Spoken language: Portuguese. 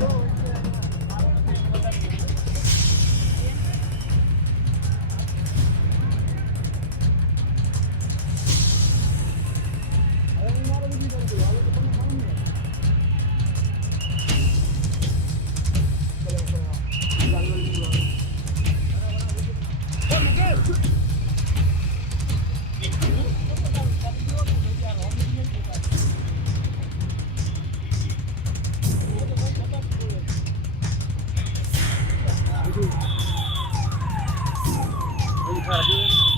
Let's. Thank you.